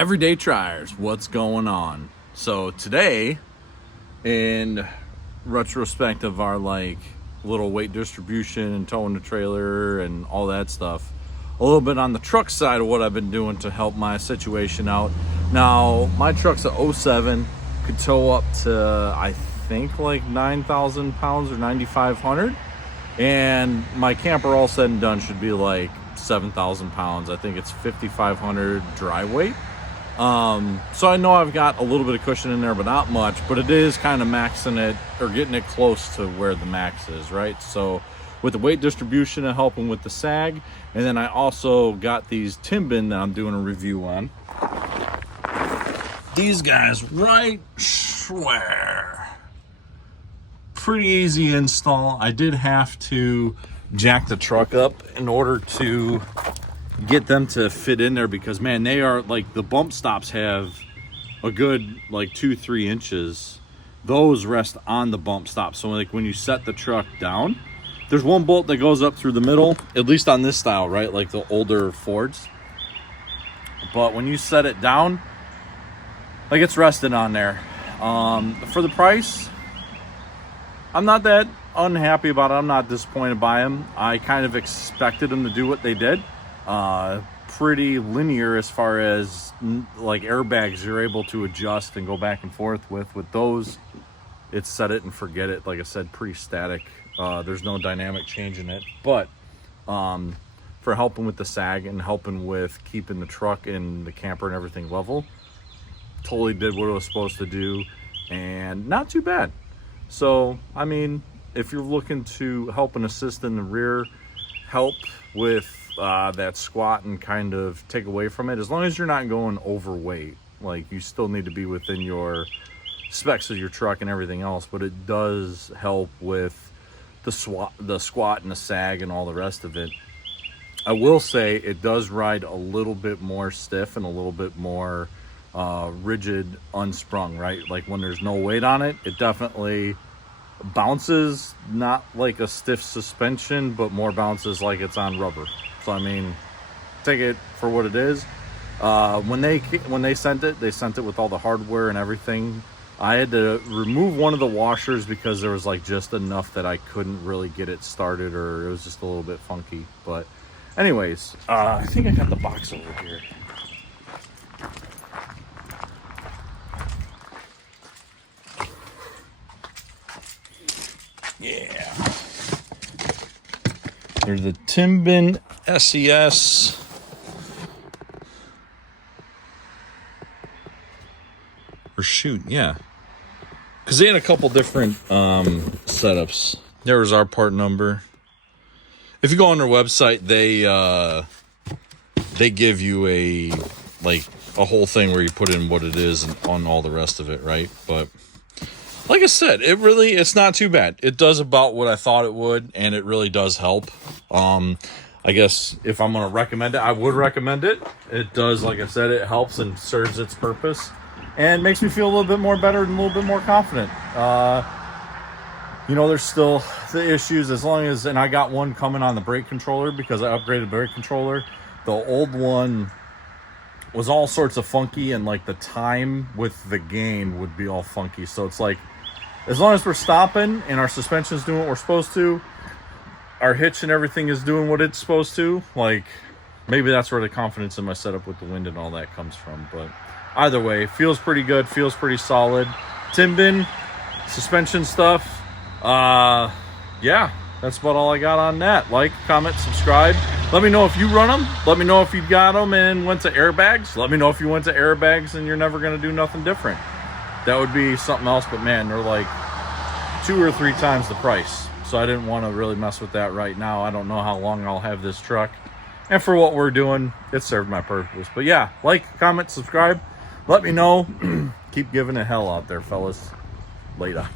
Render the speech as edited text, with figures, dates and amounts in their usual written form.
Everyday Triers, what's going on? So today, in retrospect of our little weight distribution and towing the trailer and all that stuff, a little bit on the truck side of what I've been doing to help my situation out. Now, my truck's a 07, could tow up to, I think, like 9,000 pounds or 9,500. And my camper, all said and done, should be like 7,000 pounds. I think it's 5,500 dry weight. So I know I've got a little bit of cushion in there, but not much, but it is kind of maxing it or getting it close to where the max is, right? So with the weight distribution and helping with the sag, and then I also got these Timbren that I'm doing a review on. These guys, right, swear. Pretty easy install. I did have to jack the truck up in order to get them to fit in there because, man, they are like, the bump stops have a good like 2-3 inches. Those rest on the bump stop, so like when you set the truck down, there's one bolt that goes up through the middle, at least on this style, right, like the older Fords. But when you set it down, like, it's rested on there. For the price, I'm not that unhappy about it. I'm not disappointed by them. I kind of expected them to do what they did. Pretty linear as far as like airbags you're able to adjust and go back and forth with those. It's set it and forget it. Like I said, pretty static. There's no dynamic change in it, but for helping with the sag and helping with keeping the truck and the camper and everything level, totally did what it was supposed to do, and not too bad. So I mean, if you're looking to help and assist in the rear, help with that squat and kind of take away from it, as long as you're not going overweight, like, you still need to be within your specs of your truck and everything else, but it does help with the squat and the sag and all the rest of it. I will say it does ride a little bit more stiff and a little bit more rigid, unsprung, right? Like when there's no weight on it, it definitely bounces, not like a stiff suspension, but more bounces like it's on rubber. So I mean, take it for what it is. When they sent it with all the hardware and everything. I had to remove one of the washers because there was like just enough that I couldn't really get it started, or it was just a little bit funky. But anyways, I think I got the box over here. Yeah. There's the Timbren SES. Or shoot, yeah. Because they had a couple different setups. There was our part number. If you go on their website, they give you a whole thing where you put in what it is and on all the rest of it, right? But like I said, it's not too bad. It does about what I thought it would, and it really does help. I guess if I'm going to recommend it, I would recommend it. It does, like I said, it helps and serves its purpose, and makes me feel a little bit more better and a little bit more confident. There's still the issues, as long as, and I got one coming on the brake controller because I upgraded the brake controller. The old one was all sorts of funky, and like the time with the gain would be all funky. So it's like, as long as we're stopping and our suspension is doing what we're supposed to, our hitch and everything is doing what it's supposed to, like, maybe that's where the confidence in my setup with the wind and all that comes from. But either way, feels pretty good, feels pretty solid. Timbren suspension stuff. Yeah, that's about all I got on that. Like, comment, subscribe. Let me know if you run them. Let me know if you got them and went to airbags. Let me know if you went to airbags and you're never going to do nothing different. That would be something else, but man, they're like 2 or 3 times the price. So I didn't want to really mess with that right now. I don't know how long I'll have this truck. And for what we're doing, it served my purpose. But yeah, like, comment, subscribe. Let me know. Keep giving it hell out there, fellas. Later.